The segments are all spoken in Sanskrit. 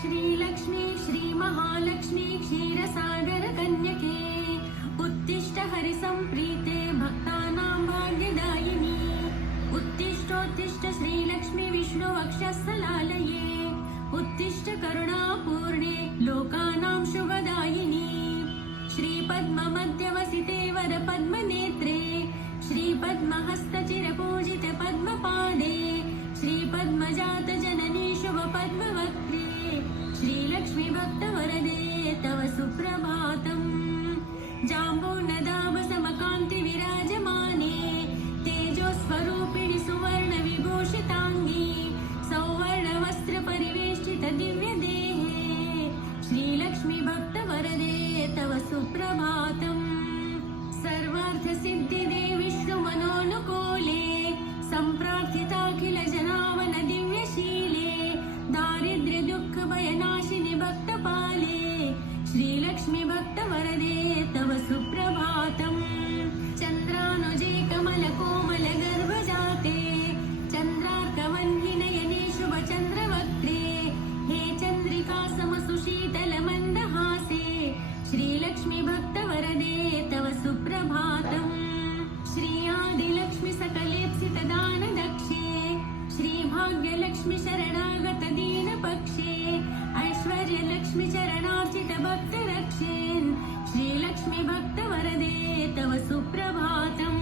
श्रीलक्ष्मी श्रीमहालक्ष्मी क्षीरसागर कन्यके उत्तिष्ठ हरिसंप्रीते भक्तानां भाग्यदायिनी उत्तिष्ठोत्तिष्ठ श्रीलक्ष्मी विष्णुवक्षस्थलालये उत्तिष्ठ करुणापूर्णे लोकानां शुभदायिनी श्रीपद्ममध्यवसिते वरपद्मनेत्रे श्रीपद्महस्तचिरपूजिते पद्मपादे श्रीपद्मजातजननी शुभपद्मवक्त्रे श्रीलक्ष्मी भक्तवरदे तव सुप्रभातम् जाम्बूनदाभसमकान्ति विराजमाने तेजोस्वरूपिणि सुवर्णविभूषिताङ्गी सौवर्णवस्त्रपरिवेष्टित दिव्यदेहे श्रीलक्ष्मी भक्तवरदे तव सुप्रभातम् सर्वार्थसिद्धिदे विष्णुमनोनुकूले सम्प्रार्थिताखिल जनावन दिव्यशीले दारिद्र्यदुःखभयनाशिनि भक्तपाले श्रीलक्ष्मी भक्तवरदे तव सुप्रभातम् चन्द्रानुजे कमलकोमलगर्भजाते चन्द्रार्कवह्निनयने शुभचन्द्रवक्त्रे हे चन्द्रिका समसुशीतलमन्दहासे श्रीलक्ष्मी भक्तवरदे तव सुप्रभातम् श्री आदिलक्ष्मी सकलेप्सितदानदक्षे श्रीभाग्यलक्ष्मी शरणागत दीनपक्षे ऐश्वर्यलक्ष्मी चरणार्चित भक्तरक्षेन् श्रीलक्ष्मी भक्तवरदे तव सुप्रभातम्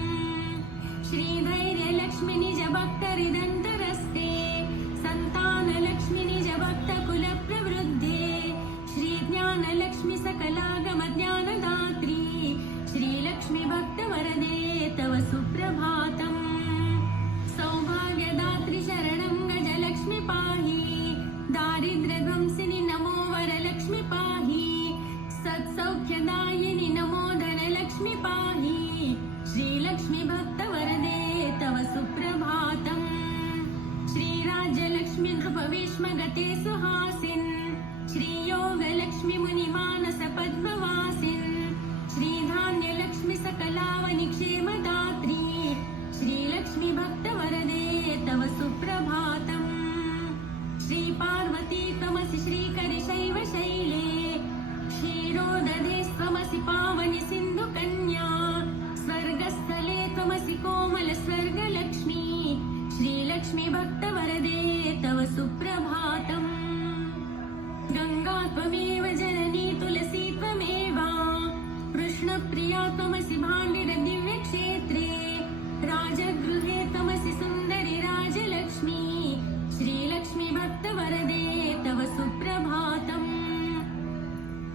श्रीधैर्यलक्ष्मी निज भक्तहृदन्तरस्ते सन्तानलक्ष्मी निज भक्तकुलप्रवृद्धे श्रीज्ञानलक्ष्मी सकलागमज्ञानदात्री श्रीलक्ष्मी भक्तवरदे तव सुप्रभातम् सौभाग्यदात्री शरणं गजलक्ष्मी पाहि दारिद्र्यध्वंसिनि नमो वरलक्ष्मी पाहि सत्सौख्यदायिनि नमो धनलक्ष्मी पाहि श्रीलक्ष्मी भक्तवरदे तव सुप्रभातम् श्रीराज्यलक्ष्मी नृपविष्मगते सुहासिन् श्रीयोगलक्ष्मी मुनिमानस पद्मवासिन् श्रीधान्यलक्ष्मी सकलावनि क्षेमदात्री श्रीलक्ष्मी भक्तवरदे तव सुप्रभातम् श्रीपार्वती त्वमसि श्रीकरशैव शैले क्षीरोदधे त्वमसि पावनि सिन्धुकन्या स्वर्गस्थले त्वमसि कोमल स्वर्गलक्ष्मी श्रीलक्ष्मी भक्तवरदे तव सुप्रभातम् गंगा त्वमेव जननी तुलसी त्वमेव कृष्णप्रिया त्वमसि भाण्डिर दिव्यक्षेत्रे राजगृहे त्वमसि सुन्दरि राजलक्ष्मी श्रीलक्ष्मी भक्तवरदे तव सुप्रभातम्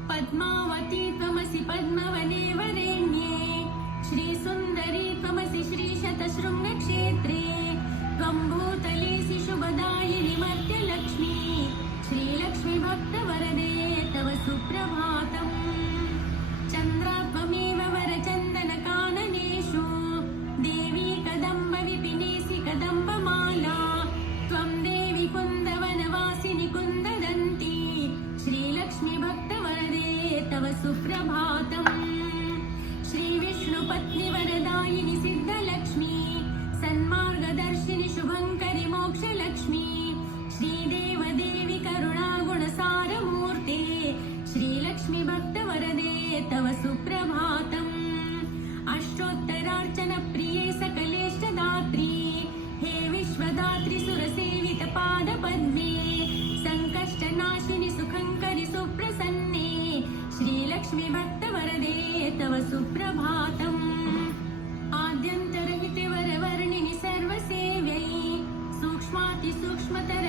पद्मावती त्वमसि पद्मवने वरेण्ये श्रीसुन्दरी त्वमसि श्रीशतशृङ्गक्षेत्रे त्वं भूतलेसि शुभदायिनि मर्त्यलक्ष्मी श्रीलक्ष्मी भक्तवरदे तव सुप्रभातम् चन्द्रा त्वमेव वरचन्दनकाननेषु देवी कदम्बविपिनेसि कदम्बमाला त्वं देवी कुन्दवनवासिनि कुन्ददन्ती श्रीलक्ष्मी भक्तवरदे तव सुप्रभातम् श्रीविष्णुपत्नि वरदायिनि सिद्धलक्ष्मी सन्मार्गदर्शिनि शुभङ्करि मोक्षलक्ष्मी श्रीदेवदेवी करुणागुणसारमूर्ते श्रीलक्ष्मी भक्तवरदे तव सुप्रभातम् अष्टोत्तरार्चनप्रिये सकलेष्टदात्री हे विश्वदात्री सुरसेवितपादपद्मे सङ्कष्टनाशिनि सुखङ्करि सुप्रसन्ने श्रीलक्ष्मी भक्तवरदे तव सुप्रभातम् आद्यन्तरहिते वरवर्णिनि सर्वसेव्यै सूक्ष्मातिसूक्ष्मतर